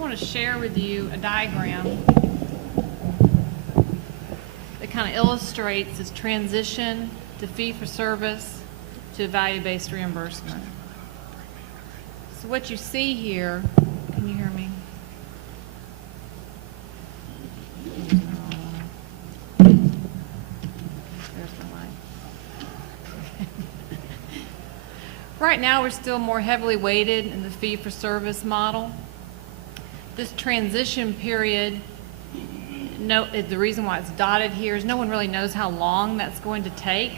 want to share with you a diagram that kind of illustrates this transition to fee-for-service to value-based reimbursement. So what you see here, can you hear me? There's the light. Right now we're still more heavily weighted in the fee-for-service model. This transition period, the reason why it's dotted here is no one really knows how long that's going to take.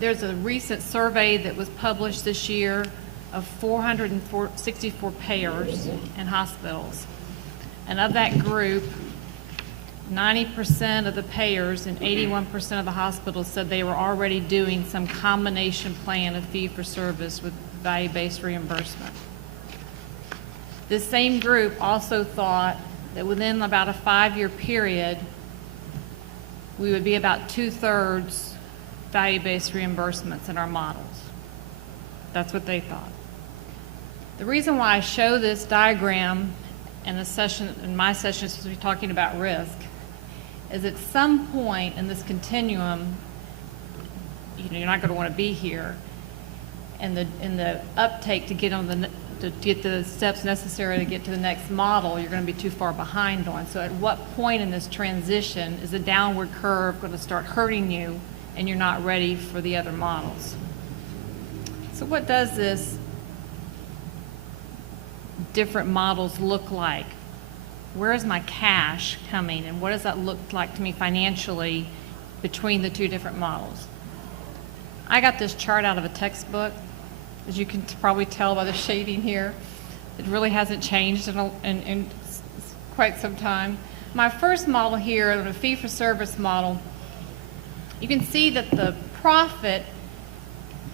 There's a recent survey that was published this year of 464 payers and hospitals. And of that group, 90% of the payers and 81% of the hospitals said they were already doing some combination plan of fee-for-service with value-based reimbursement. This same group also thought that within about a 5-year period, we would be about 2/3 value-based reimbursements in our models. That's what they thought. The reason why I show this diagram in my session, since we're talking about risk, is at some point in this continuum, you're not going to want to be here, and the uptake to get the steps necessary to get to the next model, you're going to be too far behind on. So at what point in this transition is the downward curve going to start hurting you and you're not ready for the other models? So what does this different models look like? Where is my cash coming, and what does that look like to me financially between the two different models? I got this chart out of a textbook. As you can probably tell by the shading here, it really hasn't changed in quite some time. My first model here, the fee-for-service model, you can see that the profit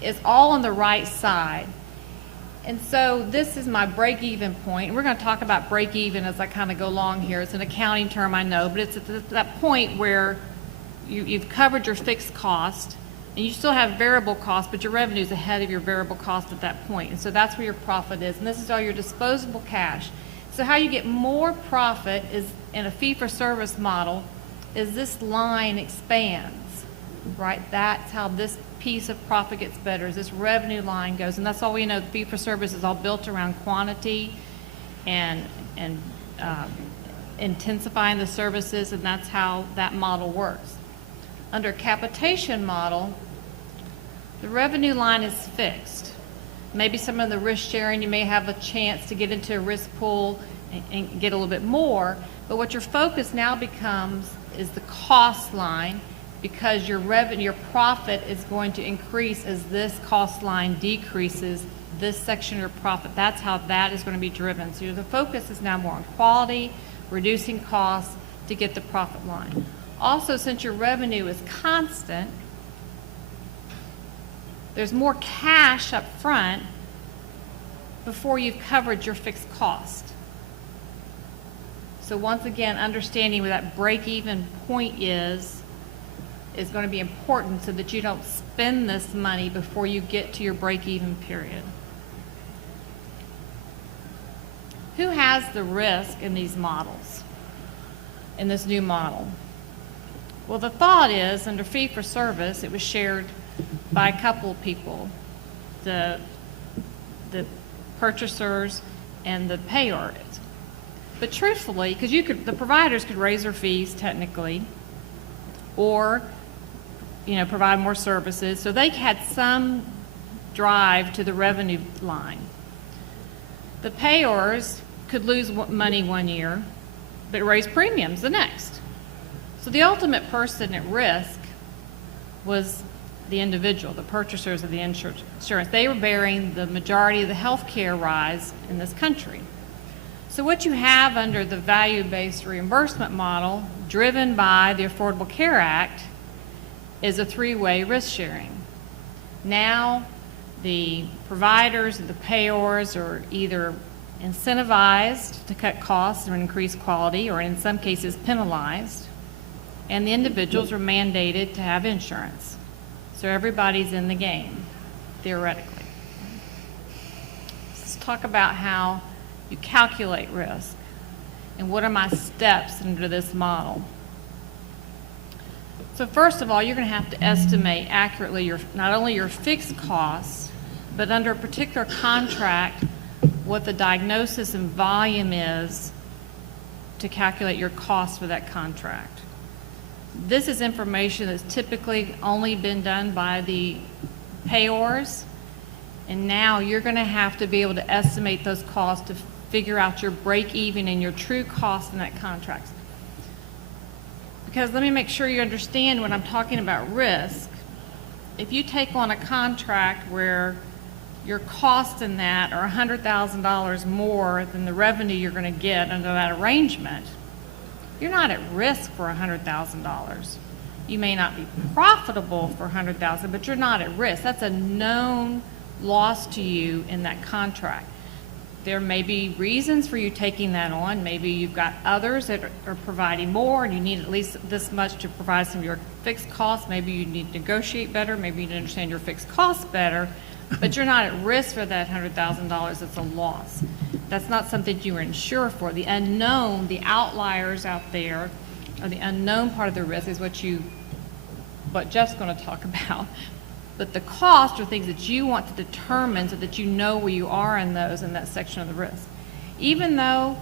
is all on the right side. And so this is my break-even point. And we're going to talk about break-even as I kind of go along here. It's an accounting term, I know, but it's at that point where you've covered your fixed cost, and you still have variable cost, but your revenue is ahead of your variable cost at that point. And so that's where your profit is. And this is all your disposable cash. So how you get more profit is in a fee-for-service model is this line expands, right? That's how this piece of profit gets better, as this revenue line goes. And that's all we know. The fee-for-service is all built around quantity and intensifying the services, and that's how that model works. Under a capitation model, the revenue line is fixed. Maybe some of the risk sharing, you may have a chance to get into a risk pool and get a little bit more, but what your focus now becomes is the cost line, because your profit is going to increase as this cost line decreases this section of your profit. That's how that is going to be driven. So the focus is now more on quality, reducing costs to get the profit line. Also, since your revenue is constant, there's more cash up front before you've covered your fixed cost. So once again, understanding where that break-even point is going to be important, so that you don't spend this money before you get to your break-even period. Who has the risk in these models, in this new model? Well, the thought is, under fee-for-service, it was shared by a couple of people, the purchasers and the payers. But truthfully, because the providers could raise their fees technically, or provide more services, so they had some drive to the revenue line. The payers could lose money one year, but raise premiums the next. So the ultimate person at risk was the individual, the purchasers of the insurance. They were bearing the majority of the health care rise in this country. So what you have under the value-based reimbursement model, driven by the Affordable Care Act, is a three-way risk sharing. Now, the providers and the payors are either incentivized to cut costs and increase quality, or in some cases penalized, and the individuals are mandated to have insurance. So everybody's in the game, theoretically. Let's talk about how you calculate risk. And what are my steps under this model? So first of all, you're going to have to estimate accurately not only your fixed costs, but under a particular contract, what the diagnosis and volume is to calculate your cost for that contract. This is information that's typically only been done by the payors, and now you're going to have to be able to estimate those costs to figure out your break even and your true cost in that contract. Because let me make sure you understand when I'm talking about risk. If you take on a contract where your costs in that are $100,000 more than the revenue you're going to get under that arrangement, you're not at risk for $100,000. You may not be profitable for $100,000, but you're not at risk. That's a known loss to you in that contract. There may be reasons for you taking that on. Maybe you've got others that are providing more and you need at least this much to provide some of your fixed costs. Maybe you need to negotiate better. Maybe you need to understand your fixed costs better. But you're not at risk for that $100,000 that's a loss. That's not something you were insured for. The unknown, the outliers out there, or the unknown part of the risk is what Jeff's going to talk about. But the costs are things that you want to determine so that you know where you are in that section of the risk. Even though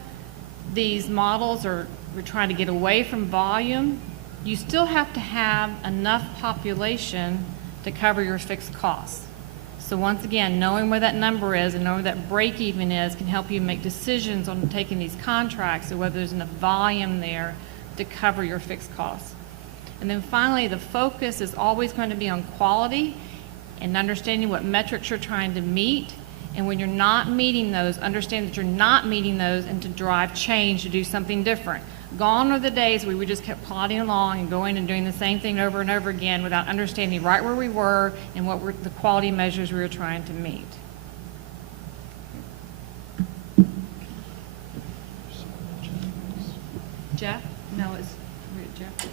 these models we're trying to get away from volume, you still have to have enough population to cover your fixed costs. So once again, knowing where that number is and knowing where that break even is can help you make decisions on taking these contracts or whether there's enough volume there to cover your fixed costs. And then finally, the focus is always going to be on quality and understanding what metrics you're trying to meet. And when you're not meeting those, understand that you're not meeting those and to drive change to do something different. Gone are the days where we just kept plodding along and going and doing the same thing over and over again without understanding right where we were and what were the quality measures we were trying to meet. Jeff? No, it's Jeff.